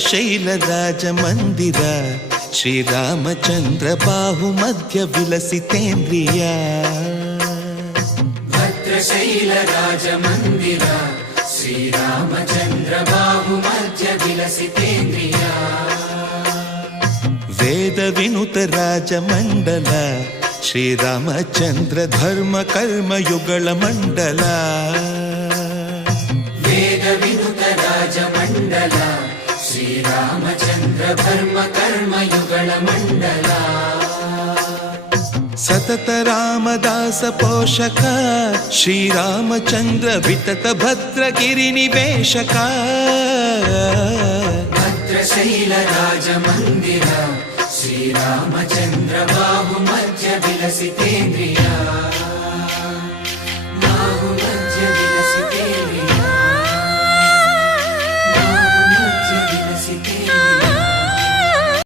ಭದ್ರಶೈಲ ರಾಜ ಮಂದಿರ ಶ್ರೀರಾಮಚಂದ್ರ ಬಾಹು ಮಧ್ಯ ವಿಲಸಿತೇಂದ್ರಿಯ ಭದ್ರಶೈಲ ರಾಜ ಮಂದಿರ ಶ್ರೀರಾಮಚಂದ್ರ ಬಾಹು ಮಧ್ಯ ವಿಲಸಿತೇಂದ್ರಿಯ ವೇದ ವಿನುತ ರಾಜ ಮಂಡಲ ಶ್ರೀರಾಮಚಂದ್ರ ಧರ್ಮ ಕರ್ಮ ಯುಗಳ ಮಂಡಲ ವೇದ ವಿನುತ ರಾಜ ಮಂಡಲ ಶ್ರೀರಾಮಚಂದ್ರ ಧರ್ಮ ಕರ್ಮ ಯುಗಳ ಮಂಡಲ ಸತತ ರಾಮದಾಸ ಪೋಷಕ ಶ್ರೀರಾಮಚಂದ್ರ ವಿತತ ಭದ್ರಗಿರಿ ನಿವೇಶಕ ಭದ್ರಶೈಲ ರಾಜ ಮಂದಿರ ಶ್ರೀರಾಮಚಂದ್ರ ಬಾಹು ಮಧ್ಯ ವಿಲಸಿತೇಂದ್ರಿಯ